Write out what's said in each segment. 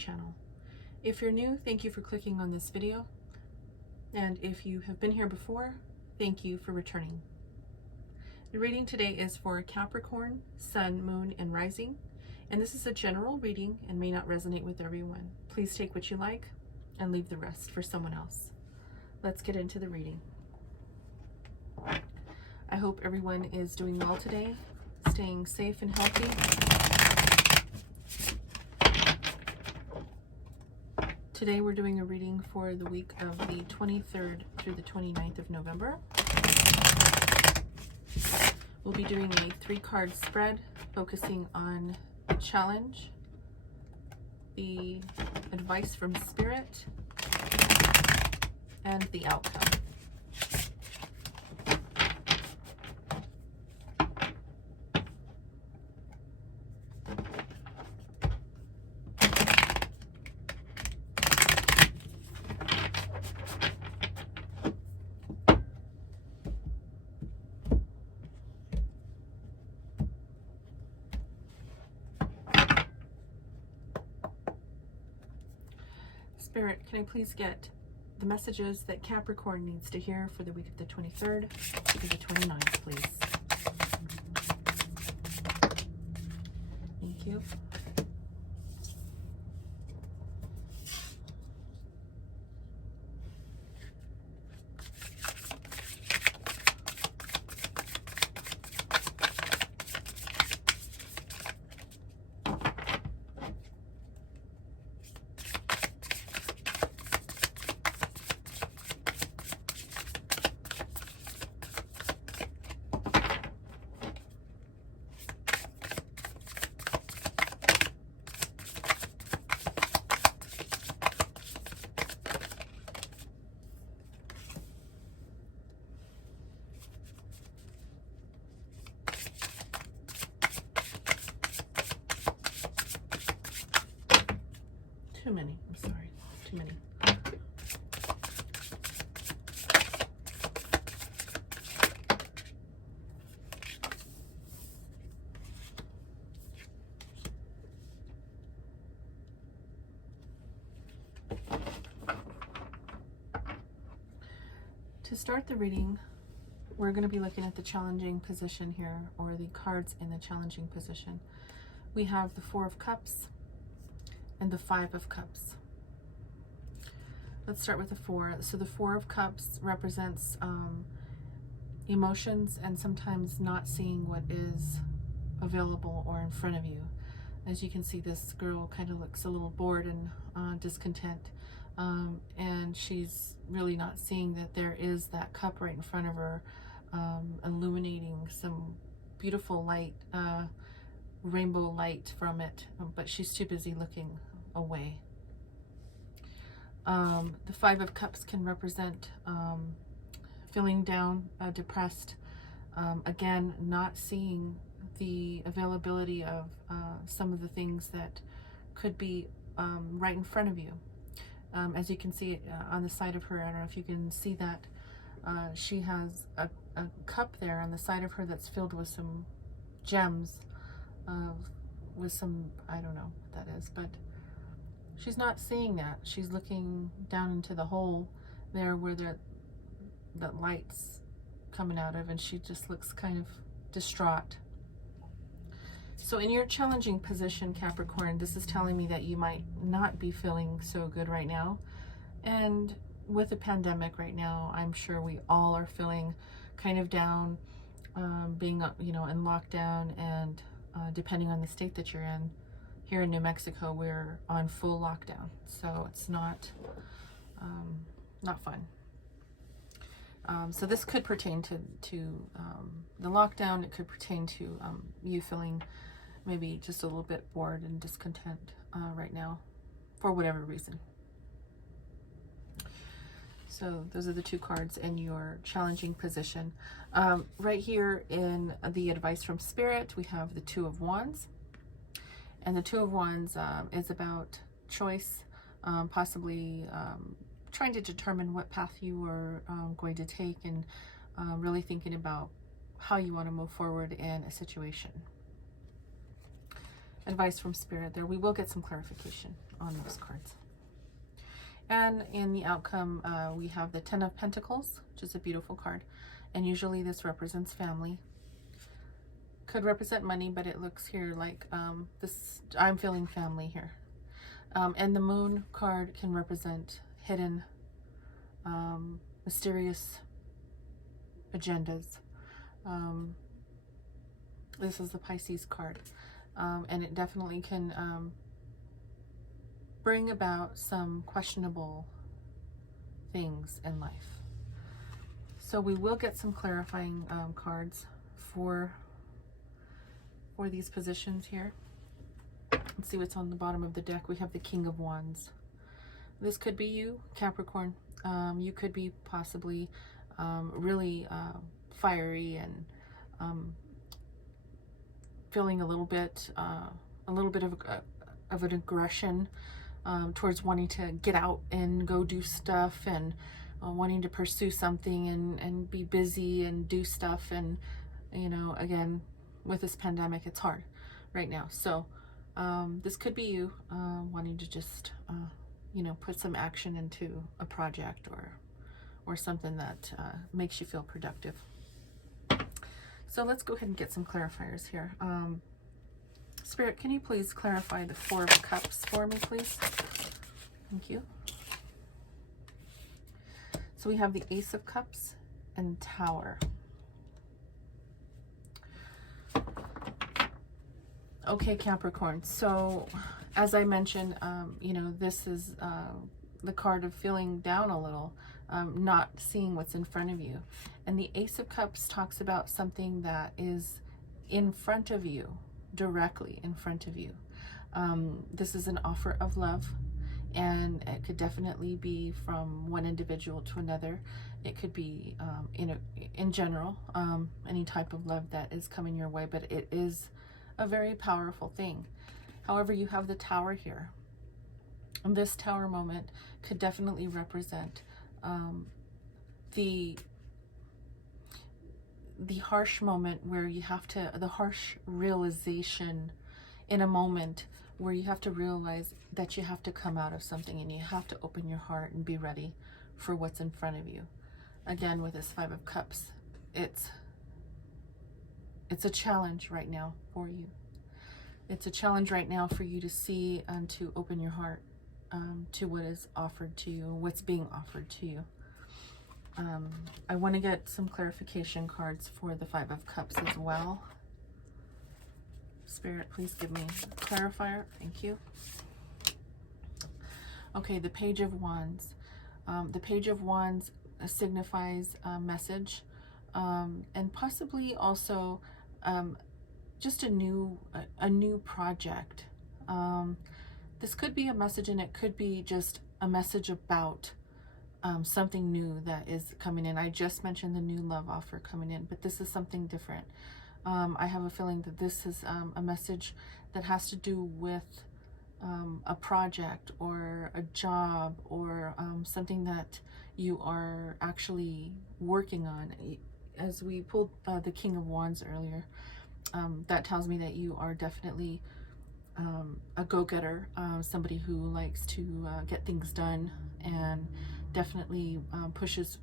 channel. If you're new, thank you for clicking on this video. And if you have been here before, thank you for returning. The reading today is for Capricorn, Sun, Moon, and Rising. And this is a general reading and may not resonate with everyone. Please take what you like and leave the rest for someone else. Let's get into the reading. I hope everyone is doing well today, staying safe and healthy. Today we're doing a reading for the week of the 23rd through the 29th of November. We'll be doing a 3-card spread focusing on the challenge, the advice from Spirit, and the outcome. Spirit, can I please get the messages that Capricorn needs to hear for the week of the 23rd to the 29th, please? Thank you. Too many. I'm sorry. Too many. To start the reading, we're going to be looking at the challenging position here, or the cards in the challenging position. We have the 4 of Cups and the 5 of Cups. Let's start with the 4. So the 4 of Cups represents emotions and sometimes not seeing what is available or in front of you. As you can see, this girl kind of looks a little bored and discontent, and she's really not seeing that there is that cup right in front of her, illuminating some beautiful light, rainbow light from it, but she's too busy looking away. The 5 of Cups can represent feeling down, depressed, again, not seeing the availability of some of the things that could be right in front of you. As you can see on the side of her, I don't know if you can see that, she has a cup there on the side of her that's filled with some gems, with some, I don't know what that is, but she's not seeing that. She's looking down into the hole there where that light's coming out of, and she just looks kind of distraught. So in your challenging position, Capricorn, this is telling me that you might not be feeling so good right now. And with the pandemic right now, I'm sure we all are feeling kind of down, being, in lockdown, and depending on the state that you're in. Here in New Mexico, we're on full lockdown, so it's not fun. So this could pertain to the lockdown. It could pertain to you feeling maybe just a little bit bored and discontent right now, for whatever reason. So those are the 2 cards in your challenging position. Right here in the advice from Spirit, we have the 2 of Wands. And the 2 of Wands is about choice, possibly trying to determine what path you are going to take, and really thinking about how you want to move forward in a situation. Advice from Spirit there. We will get some clarification on those cards. And in the outcome, we have the Ten of Pentacles, which is a beautiful card. And usually this represents family. Could represent money, but it looks here like this. I'm feeling family here. And the Moon card can represent hidden, mysterious agendas. This is the Pisces card. And it definitely can bring about some questionable things in life. So we will get some clarifying cards for these positions here. Let's see what's on the bottom of the deck. We have the King of Wands. This could be you, Capricorn. You could be possibly really fiery and feeling a little bit of an aggression towards wanting to get out and go do stuff, and wanting to pursue something and be busy and do stuff. And you know, again, with this pandemic, it's hard right now. So this could be you wanting to just you know, put some action into a project or something that makes you feel productive. So let's go ahead and get some clarifiers here. Spirit, can you please clarify the Four of Cups for me, please? Thank you. So we have the Ace of Cups and Tower. Okay, Capricorn. So as I mentioned, you know, this is the card of feeling down a little, not seeing what's in front of you. And the Ace of Cups talks about something that is in front of you, directly in front of you. This is an offer of love, and it could definitely be from one individual to another. It could be in general, any type of love that is coming your way, but it is a very powerful thing. However, you have the Tower here. And this Tower moment could definitely represent the harsh moment where you have to, the harsh realization in a moment where you have to realize that you have to come out of something, and you have to open your heart and be ready for what's in front of you. Again, with this Five of Cups, it's a challenge right now for you. It's a challenge right now for you to see and to open your heart to what is offered to you, what's being offered to you. I want to get some clarification cards for the Five of Cups as well. Spirit, please give me a clarifier. Thank you. Okay, the Page of Wands. The Page of Wands signifies a message, and possibly also just a new project. This could be a message, and it could be just a message about something new that is coming in. I just mentioned the new love offer coming in, but this is something different. I have a feeling that this is a message that has to do with a project or a job, or something that you are actually working on. As we pulled the King of Wands earlier, that tells me that you are definitely a go-getter, somebody who likes to get things done and definitely pushes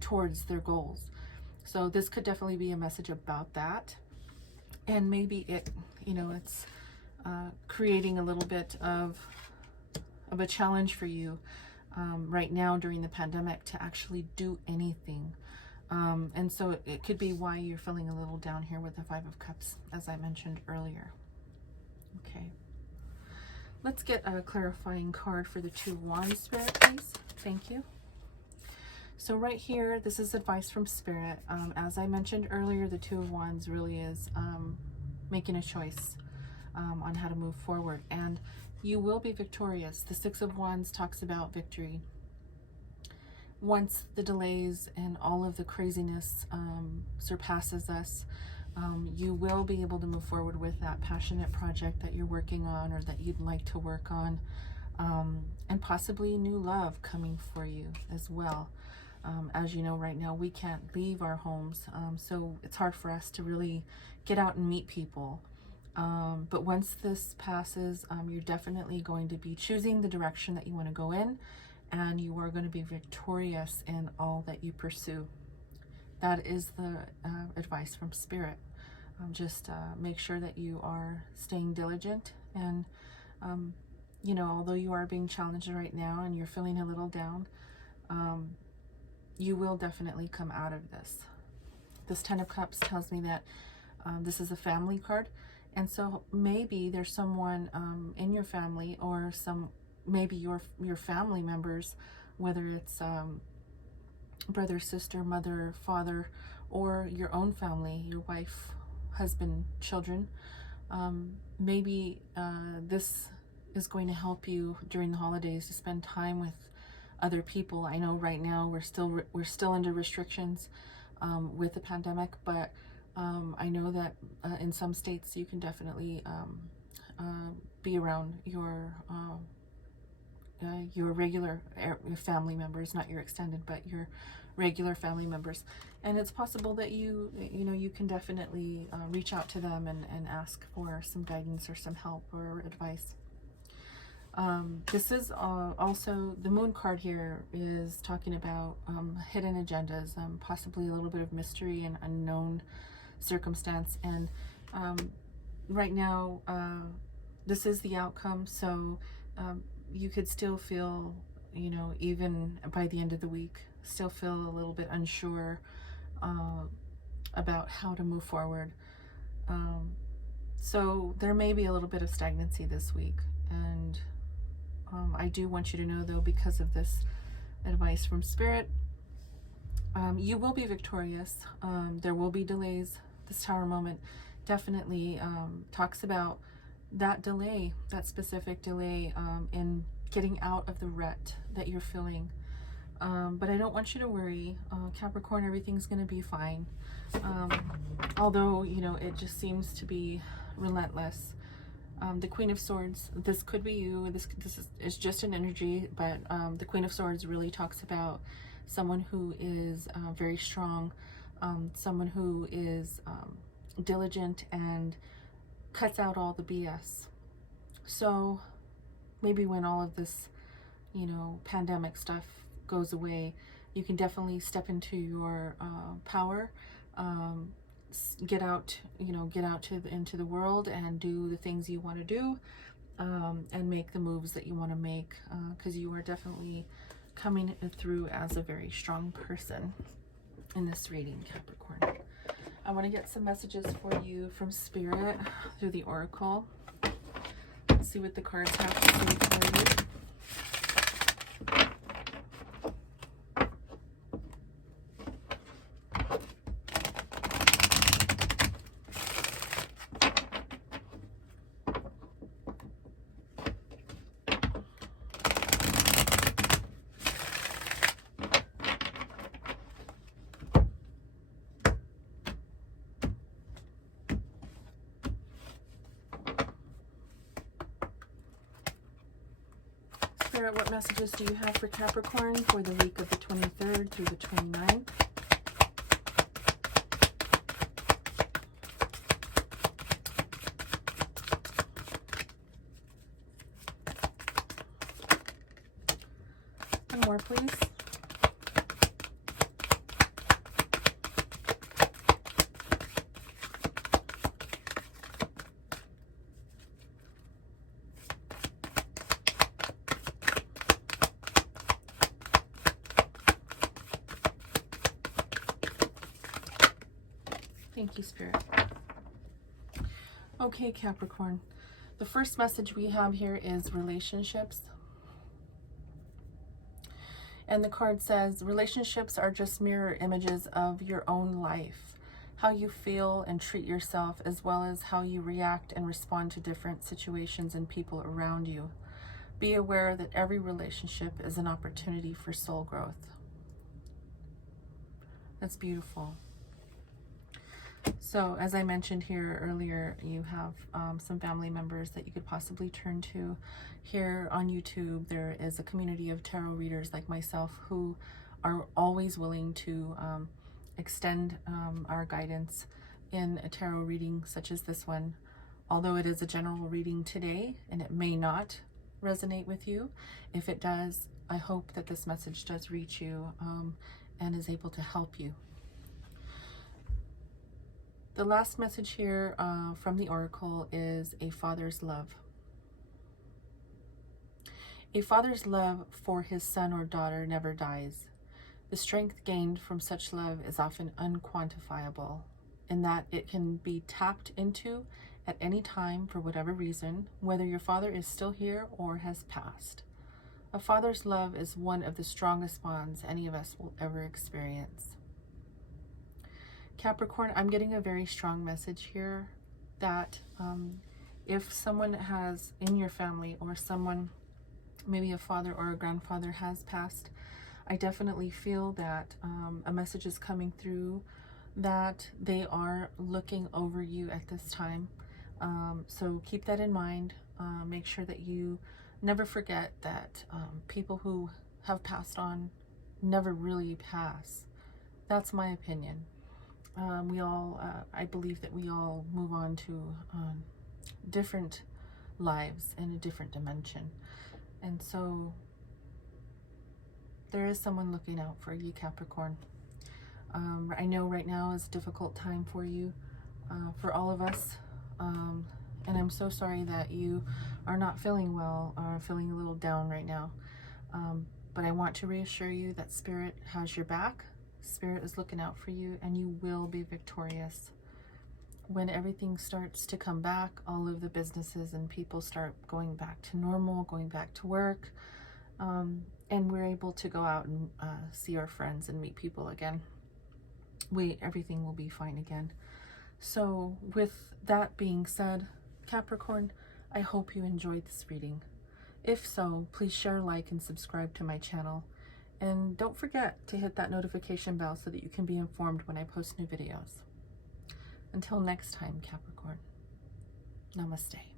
towards their goals. So this could definitely be a message about that. And maybe it, you know, it's creating a little bit of a challenge for you right now during the pandemic to actually do anything. And so it could be why you're feeling a little down here with the Five of Cups, as I mentioned earlier. Okay. Let's get a clarifying card for the Two of Wands, Spirit, please. Thank you. So right here, this is advice from Spirit. As I mentioned earlier, the Two of Wands really is making a choice on how to move forward. And you will be victorious. The Six of Wands talks about victory. Once the delays and all of the craziness surpasses us, you will be able to move forward with that passionate project that you're working on, or that you'd like to work on, and possibly new love coming for you as well. As you know, right now we can't leave our homes, so it's hard for us to really get out and meet people. But once this passes, you're definitely going to be choosing the direction that you want to go in, and you are going to be victorious in all that you pursue. That is the advice from Spirit. Just make sure that you are staying diligent, and you know, although you are being challenged right now and you're feeling a little down, you will definitely come out of this. This Ten of Cups tells me that this is a family card, and so maybe there's someone in your family, or maybe your family members, whether it's brother, sister, mother, father, or your own family, your wife, husband, children. Maybe this is going to help you during the holidays to spend time with other people. I know right now we're still under restrictions with the pandemic, but I know that in some states you can definitely be around your regular family members, not your extended, but your regular family members. And it's possible that you can definitely reach out to them and ask for some guidance or some help or advice. This is also, the Moon card here is talking about hidden agendas, possibly a little bit of mystery and unknown circumstance. And right now, this is the outcome. So you could still feel, even by the end of the week, still feel a little bit unsure about how to move forward. So there may be a little bit of stagnancy this week. And I do want you to know, though, because of this advice from Spirit, you will be victorious. There will be delays. This Tower moment definitely talks about that delay, that specific delay in getting out of the rut that you're feeling. But I don't want you to worry, Capricorn. Everything's going to be fine. Although, it just seems to be relentless. The Queen of Swords, this could be you. This is just an energy, but the Queen of Swords really talks about someone who is very strong, someone who is diligent and cuts out all the BS. So maybe when all of this, pandemic stuff goes away, you can definitely step into your power, get out into the world and do the things you want to do, and make the moves that you want to make, because you are definitely coming through as a very strong person in this reading, Capricorn. I want to get some messages for you from Spirit through the Oracle. Let's see what the cards have to say for you. Spirit, what messages do you have for Capricorn for the week of the 23rd through the 29th? One more, please. Thank you, Spirit. Okay, Capricorn. The first message we have here is relationships. And the card says, relationships are just mirror images of your own life. How you feel and treat yourself, as well as how you react and respond to different situations and people around you. Be aware that every relationship is an opportunity for soul growth. That's beautiful. So, as I mentioned here earlier, you have some family members that you could possibly turn to. Here on YouTube, there is a community of tarot readers like myself who are always willing to extend our guidance in a tarot reading such as this one, Although it is a general reading today and it may not resonate with you, if it does, I hope that this message does reach you and is able to help you. The last message here from the Oracle is a father's love. A father's love for his son or daughter never dies. The strength gained from such love is often unquantifiable, in that it can be tapped into at any time for whatever reason, whether your father is still here or has passed. A father's love is one of the strongest bonds any of us will ever experience. Capricorn, I'm getting a very strong message here that if someone has in your family, or someone, maybe a father or a grandfather, has passed, I definitely feel that a message is coming through that they are looking over you at this time. So keep that in mind. Make sure that you never forget that people who have passed on never really pass. That's my opinion. I believe that we all move on to different lives in a different dimension. And so there is someone looking out for you, Capricorn. I know right now is a difficult time for you, for all of us. And I'm so sorry that you are not feeling well or feeling a little down right now. But I want to reassure you that Spirit has your back. Spirit is looking out for you, and you will be victorious. When everything starts to come back, all of the businesses and people start going back to normal, going back to work, and we're able to go out and see our friends and meet people again, everything will be fine again. So with that being said, Capricorn, I hope you enjoyed this reading. If so, please share, like, and subscribe to my channel. And don't forget to hit that notification bell so that you can be informed when I post new videos. Until next time, Capricorn, namaste.